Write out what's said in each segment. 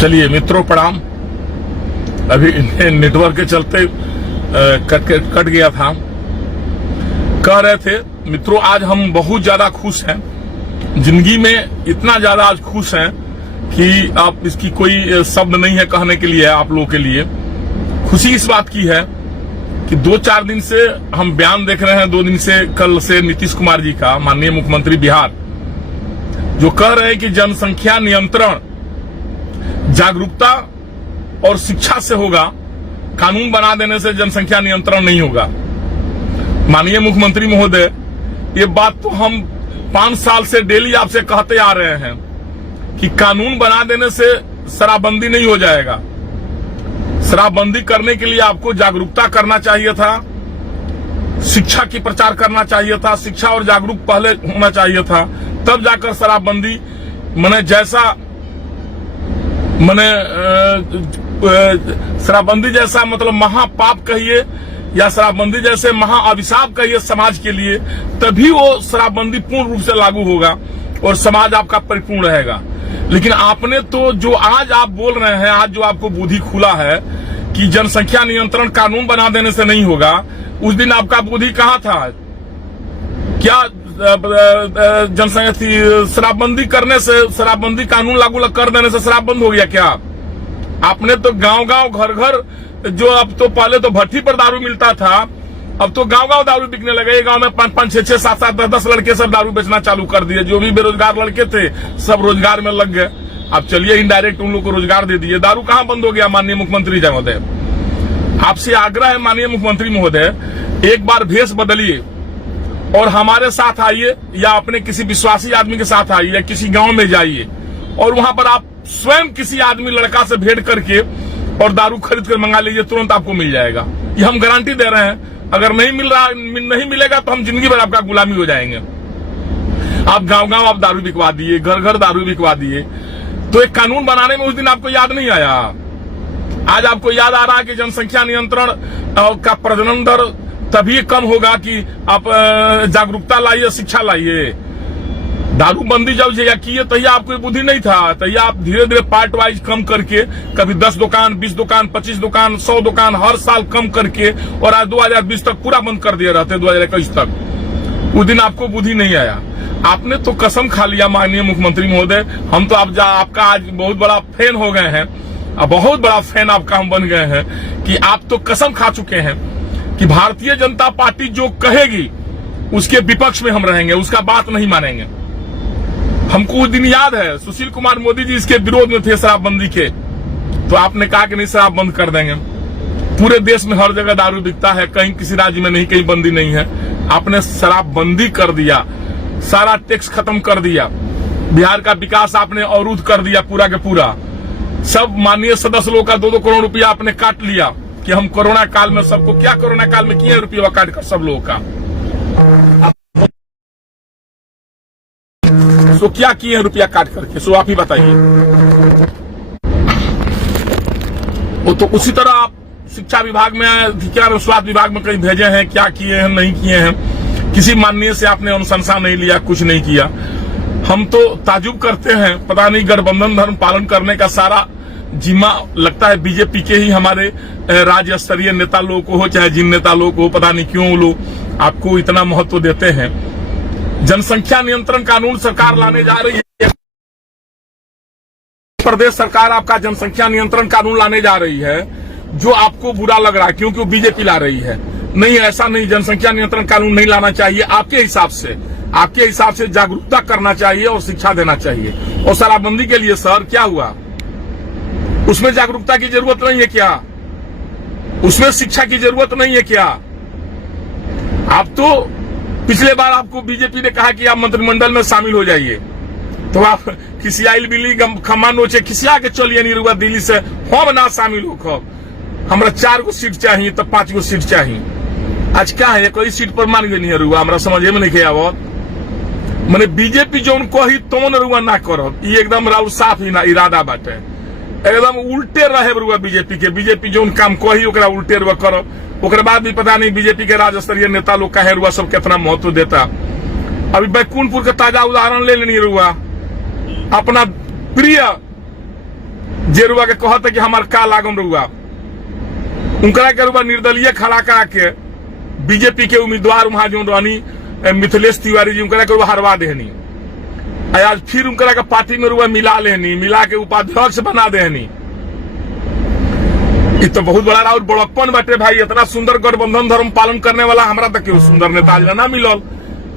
चलिए मित्रों प्रणाम। अभी नेटवर्क के चलते कट गया था। कह रहे थे मित्रों, आज हम बहुत ज्यादा खुश हैं, जिंदगी में इतना ज्यादा आज खुश हैं कि आप इसकी कोई शब्द नहीं है कहने के लिए। आप लोगों के लिए खुशी इस बात की है कि 2-4 दिन से हम बयान देख रहे हैं, 2 दिन से कल से नीतीश कुमार जी का, माननीय मुख्यमंत्री बिहार, जो कह रहे हैं कि जनसंख्या नियंत्रण जागरूकता और शिक्षा से होगा, कानून बना देने से जनसंख्या नियंत्रण नहीं होगा। माननीय मुख्यमंत्री महोदय, ये बात तो हम 5 साल से डेली आपसे कहते आ रहे हैं कि कानून बना देने से शराबबंदी नहीं हो जाएगा। शराबबंदी करने के लिए आपको जागरूकता करना चाहिए था, शिक्षा की प्रचार करना चाहिए था, शिक्षा और जागरूक पहले होना चाहिए था, तब जाकर शराबबंदी शराबबंदी जैसा मतलब महापाप कहिए या शराबबंदी जैसे महाअभिशाप कहिए समाज के लिए, तभी वो शराबबंदी पूर्ण रूप से लागू होगा और समाज आपका परिपूर्ण रहेगा। लेकिन आपने तो जो आज आप बोल रहे हैं, आज जो आपको बुद्धि खुला है कि जनसंख्या नियंत्रण कानून बना देने से नहीं होगा, उस दिन आपका बुद्धि कहाँ था? क्या जनसंख्या शराबबंदी करने से, शराबबंदी कानून लागू कर देने से शराब बंद हो गया क्या? आपने तो गांव-गांव घर-घर, जो अब तो पहले तो भट्टी पर दारू मिलता था, अब तो गांव-गांव दारू बिकने लगे। गांव में 5-5, 6-6, 7-7, 10-10 लड़के सब दारू बेचना चालू कर दिए। जो भी बेरोजगार लड़के थे सब रोजगार में लग गए। अब चलिए इनडायरेक्ट उन लोग को रोजगार दे दिए। दारू कहां बंद हो गया? माननीय मुख्यमंत्री जी महोदय, आपसे आग्रह है माननीय मुख्यमंत्री महोदय, एक बार भेष बदलिए और हमारे साथ आइए या अपने किसी विश्वासी आदमी के साथ आइए या किसी गांव में जाइए और वहां पर आप स्वयं किसी आदमी लड़का से भेंट करके और दारू खरीद कर मंगा लीजिए, तुरंत आपको मिल जाएगा। ये हम गारंटी दे रहे हैं। अगर नहीं मिलेगा तो हम जिंदगी भर आपका गुलामी हो जाएंगे। आप गांव-गांव आप दारू बिकवा दिए, घर-घर दारू बिकवा दिए, तो एक कानून बनाने में उस दिन आपको याद नहीं आया। आज आपको याद आ रहा है कि जनसंख्या नियंत्रण का प्रजनन दर तभी कम होगा कि आप जागरूकता लाइए, शिक्षा लाइए। दारूबंदी जब किए तभी आपको बुद्धि नहीं था, तभी आप धीरे धीरे पार्ट वाइज कम करके, कभी 10 दुकान, 20 दुकान, 25 दुकान, 100 दुकान हर साल कम करके, और आज 2020 तक पूरा बंद कर दिए रहते, 2021 तक। उस दिन आपको बुद्धि नहीं आया। आपने तो कसम खा लिया माननीय मुख्यमंत्री महोदय। हम तो आपका आज बहुत बड़ा फैन हो गए हैं, बहुत बड़ा फैन आपका हम बन गए हैं कि आप तो कसम खा चुके हैं कि भारतीय जनता पार्टी जो कहेगी उसके विपक्ष में हम रहेंगे, उसका बात नहीं मानेंगे। हमको उस दिन याद है, सुशील कुमार मोदी जी इसके विरोध में थे शराबबंदी के, तो आपने कहा कि नहीं शराब बंद कर देंगे। पूरे देश में हर जगह दारू बिकता है, कहीं किसी राज्य में नहीं, कहीं बंदी नहीं है। आपने शराबबंदी कर दिया, सारा टैक्स खत्म कर दिया, बिहार का विकास आपने अवरुद्ध कर दिया पूरा के पूरा। सब माननीय सदस्य लोगों का 2-2 करोड़ रुपया आपने काट लिया कि हम कोरोना काल में सबको, क्या कोरोना काल में किए रुपया काट कर सब लोगों का? सो क्या किए रुपया काट करके? सो आप ही बताइए। वो तो उसी तरह आप शिक्षा विभाग में, क्या स्वास्थ्य विभाग में कहीं भेजे हैं, क्या किए हैं, नहीं किए हैं, किसी माननीय से आपने अनुशंसा नहीं लिया, कुछ नहीं किया। हम तो ताजुब करते हैं, पता नहीं गठबंधन धर्म पालन करने का सारा जिम्मा लगता है बीजेपी के ही, हमारे राज्य स्तरीय नेता लोग को हो चाहे जिन नेता लोग को, पता नहीं क्यों लोग आपको इतना महत्व देते हैं। जनसंख्या नियंत्रण कानून सरकार लाने जा रही है, प्रदेश सरकार आपका जनसंख्या नियंत्रण कानून लाने जा रही है, जो आपको बुरा लग रहा है क्योंकि वो बीजेपी ला रही है। नहीं, ऐसा नहीं, जनसंख्या नियंत्रण कानून नहीं लाना चाहिए। आपके हिसाब से जागरूकता करना चाहिए और शिक्षा देना चाहिए। और शराबबंदी के लिए सर क्या हुआ? उसमें जागरूकता की जरूरत नहीं है क्या? उसमें शिक्षा की जरूरत नहीं है क्या? आप तो पिछले बार आपको बीजेपी ने कहा कि आप मंत्रिमंडल में शामिल हो जाइए, तो आप किसी आइल बिल्ली खम्मा नोचे खिसिया के चलिए नहीं रुआ दिल्ली से, हम ना शामिल हो खब, हमरा 4 गो सीट चाहिए तो 5 गो सीट चाहिए। आज क्या है, कोई सीट पर मान गए नहीं रुआ, हमरा समझे में नहीं आवत। मैंने बीजेपी जो उनको ही तो रुआ ना करब, ये एकदम राउर साफ ही ना इरादा बाटे, एकदम उल्टे रहे रुआ बीजेपी के। बीजेपी जो काम कही ओकरा उल्टे रुआ करब। ओकरे बाद भी पता नहीं बीजेपी के राज्य स्तरीय नेता लोग कहे रुआ सब कितना महत्व देता। अभी बैकुंठपुर का ताजा उदाहरण ले लेनी रुआ, अपना प्रिय जे रुआ के कहते कि हमार का लागम रुआ, उनकरा के रुआ निर्दलीय खड़ा करा के बीजेपी के उम्मीदवार वहां जो रहनी मिथिलेश तिवारी जी, उनकरा के रुआ हरवा देहनी। आज फिर उनकरा के पार्टी में रुआ मिला लेनी, मिला के उपाध्यक्ष बना देहनी। ये तो बहुत बड़ा और बड़प्पन बाटे भाई। इतना सुंदर गठबंधन धर्म पालन करने वाला हमरा तक केहू सुंदर नेता ना मिलल।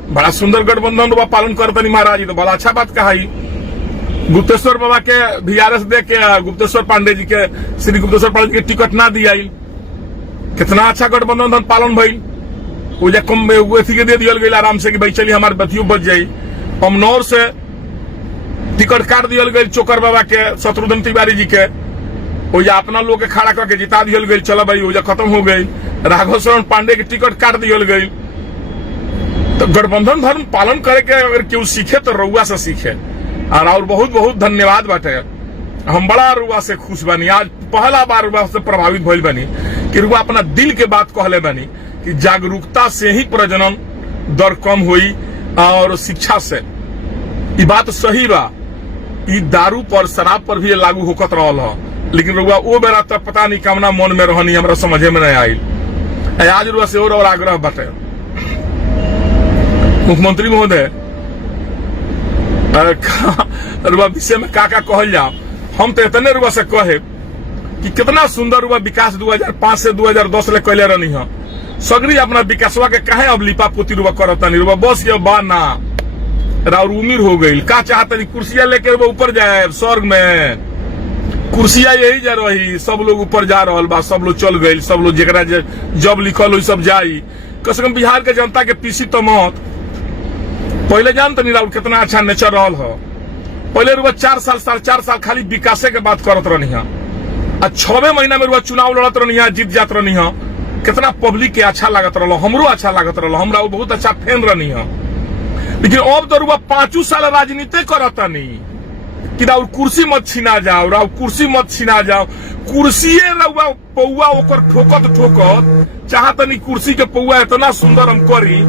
बड़ा सुंदर गठबंधन रुआ पालन करतनी महाराज, तो बड़ा अच्छा बात कहा। गुप्तेश्वर बाबा के VRS दे के गुप्तेश्वर पांडे जी के, श्री गुप्तेश्वर पांडे जी के टिकट ना दिया, कितना अच्छा गठबंधन धर्म पालन भइल। वो कम के दे दियल गई आराम से कि भाई चलिए हमारे बतियों बच जाये। अमनौर से टिकट काट दियल गई चोकर बाबा के, शत्रुघ्न तिवारी जी के, वो अपना लोग के खड़ा करके जिता दियल गई। चलो भाई वो खत्म हो गई। राघव शरण पांडे की टिकट काट दियल गई। तो गठबंधन धर्म पालन करे के अगर केहू सीखे तो रउआ से सीखे। और बहुत बहुत धन्यवाद बाटे। हम बड़ा रुआ से खुश बनी। आज पहला बार रुआ से प्रभावित भइल बनी कि रुआ अपना दिल के बात कहले बनी कि जागरूकता से ही प्रजनन दर कम हुई और शिक्षा से। ये बात सही बा। ये दारू पर शराब पर भी लागू होकत रहल हो, लेकिन रुआ वो बेरा तब पता नहीं कामना मन में रहनी, हमरा समझे में नहीं आई। आज रुआ से और आग्रह बाटे मुख्यमंत्री महोदय, रुआ विषय में का कहल जाओ। हम तो इतने रुआ से कहे कि कितना सुंदर रुआ विकास 2005 से 2010 ले कैले रहनी है। सगरी अपना विकासवा के काहे अब लिपा पोती रुआ करतनी। रुआ बस ये बा ना राउर उम्र हो गई। का चाहतनी कुर्सियां लेके रुआ ऊपर जाए स्वर्ग में। कुर्सियां यही जा रही, सब लोग ऊपर जा रहा बा, सब लोग चल गई, सब लोग जरा जब लिखल हो सब जाई। कसम बिहार के जनता के पीसी तो मत। पहले जानते नहीं राउर कितना अच्छा नेचर रहल हो। पहले रुआ 4 साल 4.5 साल खाली विकासे के बात करत रहनी है। 6 महीना में रुआ चुनाव लड़त रहनी है, जीत जात रहनी है। कितना पब्लिक के अच्छा लागत रहा, हमरो अच्छा लागत रहा, हमरा बहुत अच्छा फैन रहनी है। लेकिन अब तो रुआ 5 साल राजनीति करता नहीं कि राउर कुर्सी मत छीना जाओ, राउर कुर्सी मत छीना जाओ। कुर्सीए रुआ पौआ ओकर ठोकत चाहतनी कुर्सी के पौआ इतना सुंदर हम करी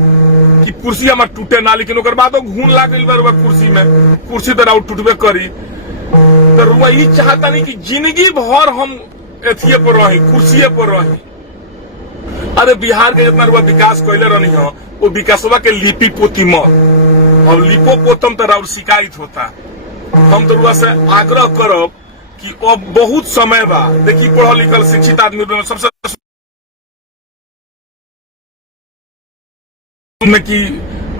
कि कुर्सी हमार टूटे ना, लेकिन ओकर बाद घून लाग गई बा कुर्सी में। कुर्सी तो राउर टूटबे करी। तो रुआ ये चाहता नहीं कि जिंदगी भर हम एथिये पर रही, कुर्सीए पर रही। अरे बिहार के जितना रुआ विकास कैले रहनी हो, वो विकासवा के लिपि पोती मत। और लिपो पोतम तो राउर शिकायत होता। हम तो रुआ से आग्रह करब कि अब बहुत समय बा। देखिए पढ़ल लिखल शिक्षित आदमी सबसे में कि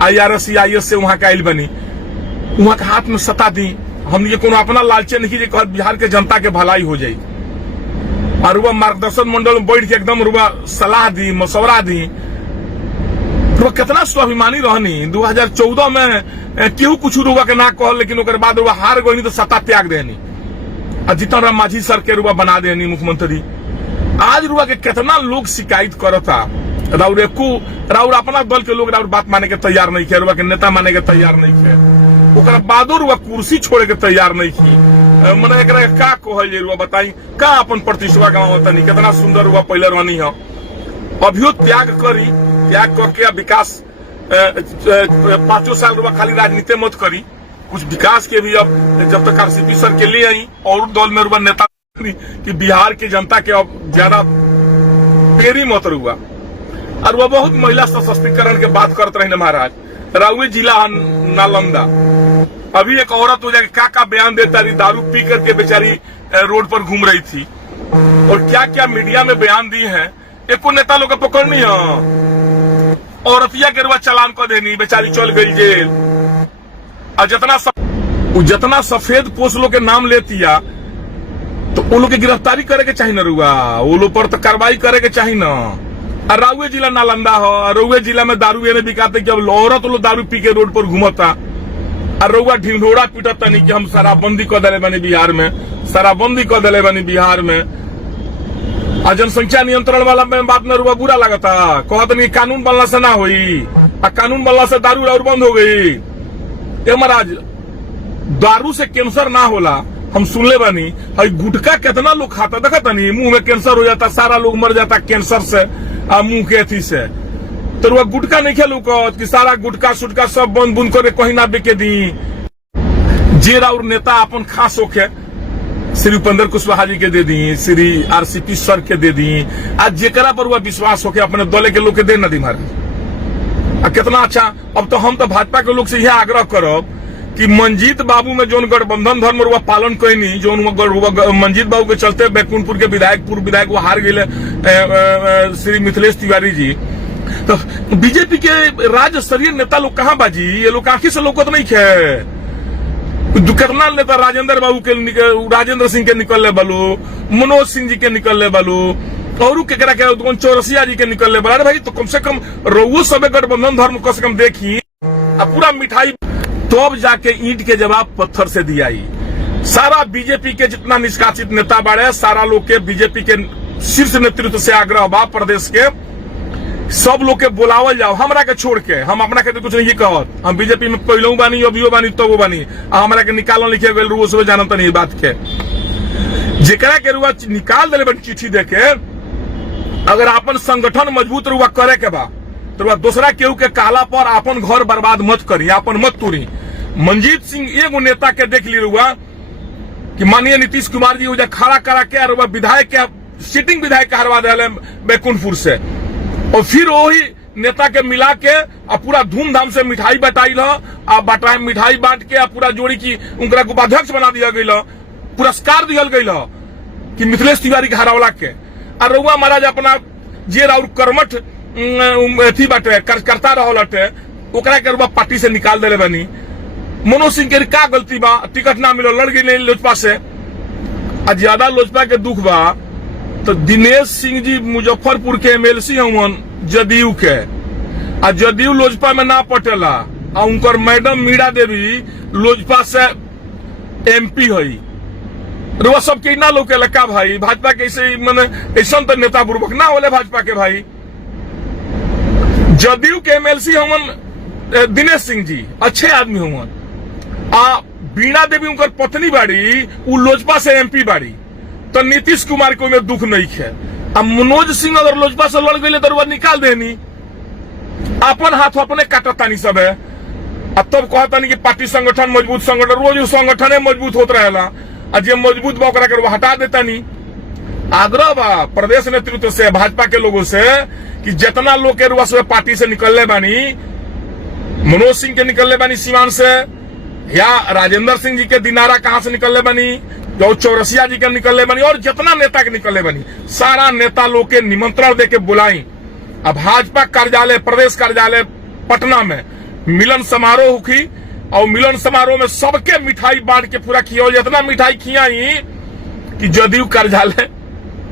IRS IAS से वहां के आयल बनी, वहां के हाथ में सत्ता दी। हम ये कोनो अपना लालचे नहीं कि कहत बिहार के जनता के भलाई हो जाये। और रुआ मार्गदर्शन मंडल में बैठ के एकदम रुआ सलाह दी, मशवरा दी। रुआ कितना स्वाभिमानी रहनी। 2014 में केहू कुछ रुआ के ना कहल, लेकिन ओकर बाद रुआ हार गई तो सत्ता त्याग देनी। और जीतन राम मांझी सर के रुआ बना देनी मुख्यमंत्री। आज रुआ के कितना लोग शिकायत करता। राउर अपना दल के लोग राउर बात माने के तैयार नहीं थे, रुआ के नेता माने के तैयार नहीं थे। ओकरा बादो रुआ कुर्सी छोड़े के तैयार नहीं थी। मने एकरा का कहल रुआ बताई, का अपन प्रतिष्ठा गाँव तनी कितना सुंदर रुआ पहले रहनी है। अभियो त्याग करी, त्याग करके विकास 5 साल रुआ खाली राजनीति मत करी, कुछ विकास के भी अब जब तक RCP सर के लिए आई और दल में रुआ नेता कि बिहार की जनता के अब ज्यादा पेरी मत रुआ। और वह बहुत महिला सशक्तिकरण के बात करते रहे महाराज। राउए जिला नालंदा, अभी एक औरत हो जाके क्या बयान देता रही, दारू पी करके बेचारी रोड पर घूम रही थी। और क्या क्या मीडिया में बयान दिए हैं। एको नेता लोग पकड़नी है, औरतिया के रुआ चालान कर देनी, बेचारी चल गई जेल। और जितना सफेद पोस्ट लोग के नाम लेती है तो वो लोग की गिरफ्तारी करे के चाहिए न रुआ, वो लोग पर तो कार्रवाई करे के चाहिए न। राउए जिला नालंदा हो, राउए जिला में दारू एने बिकाते कि अब औरत लोग दारू पी के रोड पर घूमता। और रउआ ढिंढोरा पीटता नहीं कि हम शराबबंदी कर दिले बनी बिहार में, शराबबंदी कर दिले बनी बिहार में। आ जनसंख्या नियंत्रण वाला में बात में रुआ बुरा लगता, कहत नहीं कानून बनला से ना हुई। आ कानून बनला से दारू राउर बंद हो गई। ए महाराज दारू से कैंसर ना होला, हम सुनले बानी। गुटखा कितना लोग खाता देखता नहीं, मुंह में कैंसर हो जाता, सारा लोग मर जाता कैंसर से, मुंह के अथी से। तो रुआ गुटखा नहीं खेलू कि सारा गुटखा सुटका सब बंद बुंद करे कहीं ना बिके दी। जे राउर नेता अपन खास होके श्री उपेंद्र कुशवाहा जी के दे दी, श्री आरसीपी सर के दे दी। आज जेकरा पर हुआ विश्वास होके अपने दल के लोग के दे न दी महाराज। कितना अच्छा। अब तो हम तो भाजपा के लोग से यह आग्रह करब कि मंजीत बाबू में जो गठबंधन धर्म रुआ पालन कैनी, जो मंजीत बाबू के चलते बैकुंठपुर के पूर्व विधायक वो हार गए श्री मिथिलेश तिवारी जी। तो बीजेपी के राज्य स्तरीय नेता लोग कहाँ बाजी? ये लोग आंखी से लोकत नहीं खे। कितना नेता राजेंद्र बाबू के राजेंद्र सिंह के निकलने बालू, मनोज सिंह जी के निकलने बालू, और केकरा के चौरसिया जी के निकलने वाला। भाई तो कम से कम रघु सब गठबंधन धर्म कम से कम देखी। अब पूरा मिठाई तो अब जाके ईंट के जवाब पत्थर से दिया। सारा बीजेपी के जितना निष्कासित नेता बाड़े, सारा लोग के बीजेपी के शीर्ष नेतृत्व से आग्रह बा प्रदेश के सब लोग के बुलावल जाओ, हमरा के छोड़ के। हम अपना के कुछ नहीं कहत, हम बीजेपी में पहले बानी, अभियो बानी, तो वो बानी। हमरा के निकालन लिखे गए रुआ सब जानत नहीं बात के। जेकरा के रुआ निकाल दिले बन चिट्ठी देके, अगर अपन संगठन मजबूत रुआ करे के बा तो रुआ दूसरा केहू के कहला पर अपन घर बर्बाद मत करी, अपन मत तोड़ी। मंजीत सिंह एगो नेता के देख ली रुआ कि माननीय नीतीश कुमार जी उजा खड़ा करा के रुआ विधायक के सिटिंग विधायक के हरवा दिले बैकुंठपुर से, और फिर वही नेता के मिला के पूरा धूमधाम से मिठाई बटाई मिठाई बांट के पूरा जोड़ी की उनका उपाध्यक्ष बना दिया गई, पुरस्कार दिया गई कि मिथिलेश तिवारी के हरावला के। और रउआ महाराज अपना जे और कर्मठ अथी बाटे करता रहते ओकरा के रुआ पार्टी से निकाल दिले बनी। मनोज सिंह के का गलती बा? टिकट ना मिलो, लड़ गई लोजपा से। आज ज्यादा लोजपा के दुख बा तो दिनेश सिंह जी मुजफ्फरपुर के एमएलसी हवन जदयू के, आ जदयू लोजपा में ना पटेला, आ उनकर मैडम मीरा देवी लोजपा से एमपी हई। रुआ सबके ना लोग के लका भाई भाजपा के ऐसे मैंने ऐसा तो नेता बुर्बक ना होले भाजपा के भाई। जदयू के एमएलसी हवन दिनेश सिंह जी, अच्छे आदमी हवन। आ बीणा देवी उनकर पत्नी बाड़ी, उ लोजपा से एमपी बाड़ी। तो नीतीश कुमार को में दुख नहीं है। अब मनोज सिंह अगर लोजपा से लड़ गए तो रुआ निकाल देनी, अपन हाथ अपने काटतानी सब है। अब तब कहतानी कि पार्टी संगठन मजबूत, संगठन रोज संगठन मजबूत होता रहेला, जे मजबूत बा ओकरा के हटा देता नहीं। आग्रह बा प्रदेश नेतृत्व से, भाजपा के लोगों से कि जितना लोग के रुआ पार्टी से निकलने बानी, मनोज सिंह के निकलने बानी सीवान से, या राजेंद्र सिंह जी के दिनारा कहां से निकलने बानी, जो चौरसिया जी के निकलने बनी, और जितना नेता के निकलने बनी, सारा नेता लोग के निमंत्रण दे के बुलाई। अब भाजपा कार्यालय, प्रदेश कार्यालय पटना में मिलन समारोह होगी, और मिलन समारोह में सबके मिठाई बांट के पूरा खिया। जितना मिठाई खियाई कि जदयू कार्यालय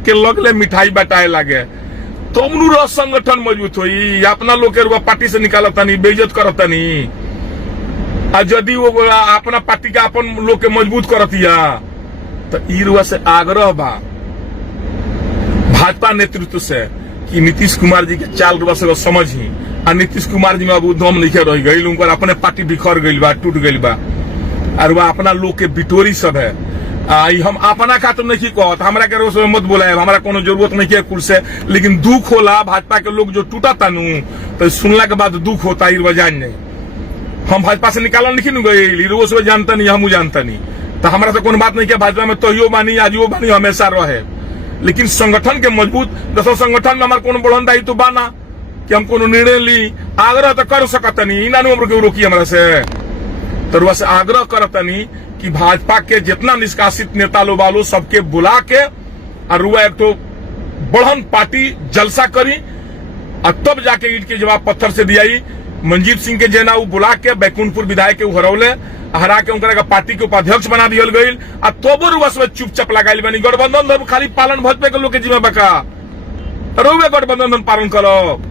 के लगले मिठाई बटाए लगे, तो हमनु संगठन मजबूत हुई। अपना लोग के पार्टी से निकालता नहीं, बेइज्जत करता नहीं, और जदयू अपना पार्टी के अपन लोग के मजबूत करतिया। तो इरुआ से आग्रह बा भाजपा नेतृत्व से कि नीतीश कुमार जी के चाल रुआ से समझी। और नीतीश कुमार जी में अब दम नहीं रह गई, उनकर अपने पार्टी बिखर गई बा, टूट गई बा, और वह अपना लोग के बिटोरी सब है। हम अपना खातिर नहीं कहत, हमरा के रोज मत बोला, हमारा कोनो जरूरत नहीं है कुल से, लेकिन दुख होला भाजपा के लोग जो टूटा तानू तो सुनला के बाद दुख होता है। जान नहीं हम भाजपा से निकालन नहीं गई, रोज जानता नहीं, हम जानता नहीं, तो हमारा तो कोई बात नहीं किया। भाजपा में तो यो बानी, आज यो बानी, हमेशा रहे। लेकिन संगठन के मजबूत दसो संगठन में हमारे कोनो बढ़न दायित्व तो बाना कि हम कोनो निर्णय ली, आग्रह तो कर सकता नहीं, इना रोकी हमारा से। तो रुआ से आग्रह करता नहीं कि भाजपा के जितना निष्कासित नेता लो बालो सबके बुला के और रुआ एक तो बढ़न पार्टी जलसा करी, और तब जाके ईंट के जवाब पत्थर से दिया। मंजीत सिंह के जेना वो बुला के बैकुंठपुर विधायक के हरौले, हरा के उनका पार्टी के उपाध्यक्ष बना दिया गई, और तोबो रुआ से चुपचाप लगाई बनी। गठबंधन धर्म खाली पालन भजपे के लोग के जिम्मे बका, रुआ गठबंधन धर्म पालन करो।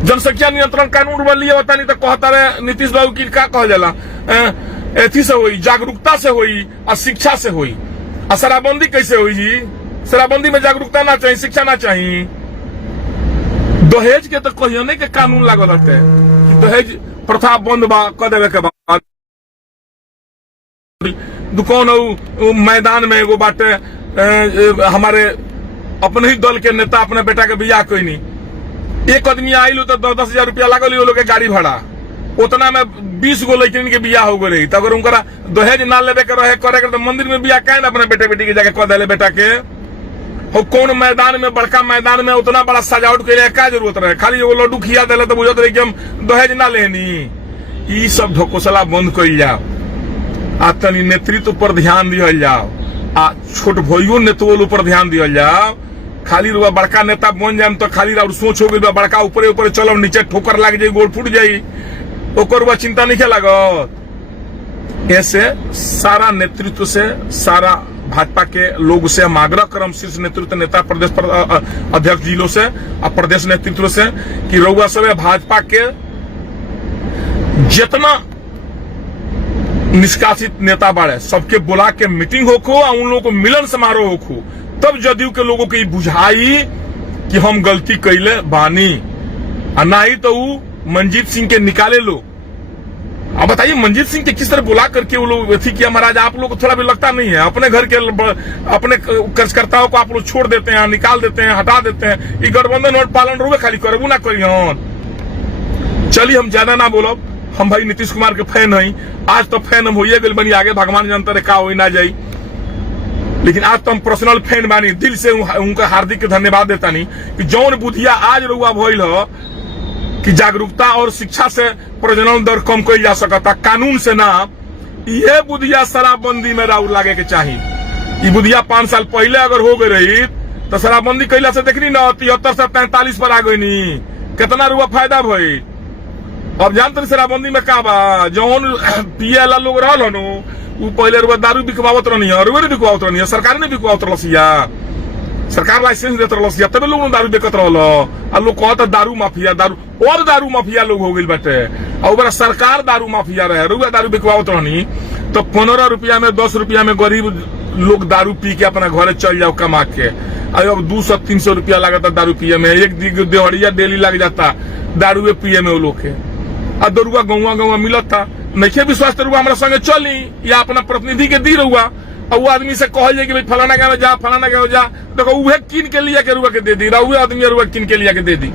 जनसंख्या नियंत्रण कानून लिए होता नहीं तो कहता रहे नीतीश बाबू की का कह जाला, एथी से हुई, जागरूकता से हुई और शिक्षा से हुई। और शराबबंदी कैसे हुई जी? शराबबंदी में जागरूकता ना चाहिए, शिक्षा ना चाहिए। दहेज के तो कहियो नहीं के कानून लागल हटे कि दहेज प्रथा बंद बा कर देवे के बाद। दुकान मैदान में एगो बाटे, हमारे अपने ही दल के नेता अपने बेटा के बियाह कोई नहीं, एक आदमी आयल तो 10,000 रुपया लागल लोग के गाड़ी भाड़ा, उतना में 20 गो लड़किन के बियाह हो गई तो अगर उनका दहेज ना लेवे के रहे करे तो मंदिर में बियाह काहे ना अपने बेटे बेटी के जाके कह दिले बेटा के हो कौन मैदान में बड़का मैदान में उतना बड़ा सजावट के लिए क्या जरूरत रहे, खाली वो लड्डू खिया दिले तो बुझत रहे कि हम दहेज ना लेनी। ई सब ढकोसला बंद कर जाओ आ तनी नेतृत्व पर ध्यान दिया जाओ आ छोट भइयो नेतृत्व पर ध्यान दिया जाओ। खाली रुआ बड़का नेता बन जाए तो खाली और सोच हो गई बड़का ऊपरे ऊपरे चलो नीचे ठोकर लग जाये गोल फूट जाये ओकर रुआ चिंता नहीं लागत। ऐसे सारा नेतृत्व से सारा भाजपा के लोग से हम आग्रह करम शीर्ष नेतृत्व नेता प्रदेश अध्यक्ष जिलों से और प्रदेश नेतृत्व से कि रउआ सब भाजपा के जितना निष्कासित नेता बाड़े सबके बुला के मीटिंग होखो और उन लोगों को मिलन समारोह होखो, तब जदयू के लोगों की बुझाई कि हम गलती कैले बानी। और ना ही तो मंजीत सिंह के निकाले लो। अब बताइए मंजीत सिंह के किस तरह बुला करके वो लोग थी कि महाराज आप लोग को थोड़ा भी लगता नहीं है, अपने घर के अपने कार्यकर्ताओं को आप लोग छोड़ देते हैं, निकाल देते हैं, हटा देते हैं। ये गठबंधन और पालन रोबे खाली करबू ना करिए। चलिए हम ज्यादा ना बोलो, हम भाई नीतीश कुमार के फैन हई, आज तो फैन हम होइए गए बनी, आगे भगवान जानते रहे का हो ना जाई, लेकिन आज तो हम पर्सनल फैन बानी। दिल से उनका हार्दिक धन्यवाद देता नहीं कि जौन बुधिया आज रुआ भइल हो कि जागरूकता और शिक्षा से प्रजनन दर कम कल जा सकता, कानून से ना। ये बुधिया शराबबंदी में राउर लागे के चाहिए। ये बुधिया 5 साल पहले अगर हो गई रही तो शराबबंदी कैला से देखनी ना 73 से 43 पर आ गई नी, कितना रुआ फायदा भई। अब जानते शराबबंदी में का बा, जौन पिए ला लोग रहल नो वो पहले रुआ दारू बिकवावत रहनी है, रुआ बिकवावत रहनी है, सरकार ने बिकवावत रसिया, सरकार लाइसेंस देते रसिया, तबे लोग दारू बेचत रहलो। आ लोग कहता दारू माफिया, दारू माफिया लोग हो गई बाटे। और सरकार दारू माफिया रहे, रुआ दारू बिकवावत रहनी तो 15 रुपया में 10 रुपया में गरीब लोग दारू पी के अपना घरे चल जाओ कमा के। अब 200-300 रुपया लगता दारू पिए में, एक दिहाड़िया डेली लग जाता दारू पिए में वो लोग के। आ दरुआ गौवा मिलता नहीं विश्वास तो रुआ हमारा संगे चली या अपना प्रतिनिधि के दी रुआ और वो आदमी से कह जाए कि भाई फलाना गाँव जा, फलाना गाँव जा, देखो वह किन के लिया के रुआ के दे दी, वह आदमी रुआ किन के लिया के दे दी।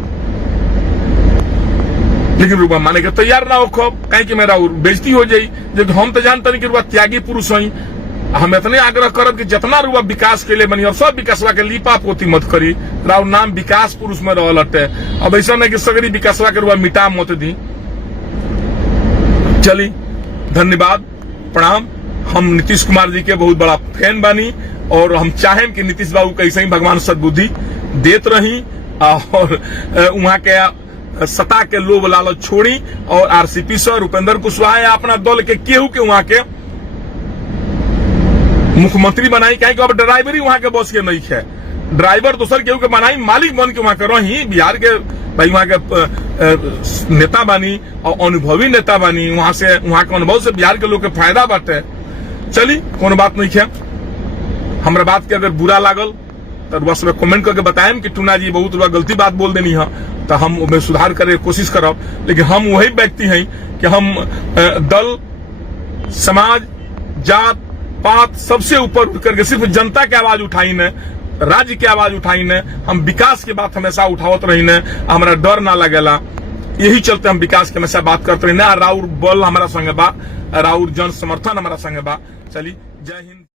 लेकिन रुआ माने के तैयार ना हो खूब कहीं कि मेरा बेइज्जती हो जाये। जब हम तो जानते नहीं कि रुआ त्यागी पुरुष हई। हम इतने आग्रह करब कि जितना रुआ विकास के लिए बनी और सब विकासवा के लिपा पोती मत करी, राव नाम विकास पुरुष में रहल हटे। अब ऐसा नहीं कि सगरी विकासवा के रुआ मिटा मत दी। चली धन्यवाद प्रणाम। हम नीतीश कुमार जी के बहुत बड़ा फैन बानी और हम चाहें कि नीतीश बाबू कैसे ही भगवान सद्बुद्धि देत रही और वहां के सत्ता के लोभ लालच छोड़ी और आरसीपी सर उपेंद्र कुशवाहा या अपना दल के केहू के वहां के मुख्यमंत्री बनाई। कहीं अब ड्राइवरी वहां के बस के नहीं है, ड्राइवर दूसर केहू के बनाई, मालिक बन के वहां के रही। बिहार के भाई वहां के नेता बानी और अनुभवी नेता बानी, वहां के अनुभव से बिहार के लोग के फायदा बाटे। चली कोनो बात नहीं है। हमरा बात के अगर बुरा लागल तो बस कमेंट करके बताएं कि टूना जी बहुत गलती बात बोल देनी है तो हम उसमें सुधार करे कोशिश करब। लेकिन हम वही व्यक्ति हैं कि हम दल समाज जात पात सबसे ऊपर उठ करके सिर्फ जनता की आवाज उठाई न, राज्य की आवाज उठाई न, हम विकास की बात हमेशा उठावत रही न, हमारा डर ना लगेला। यही चलते हम विकास के हमेशा बात करते रही ना। राउर बल हमारा संग बा, राउर जन समर्थन हमारा संग बा। चली जय हिंद।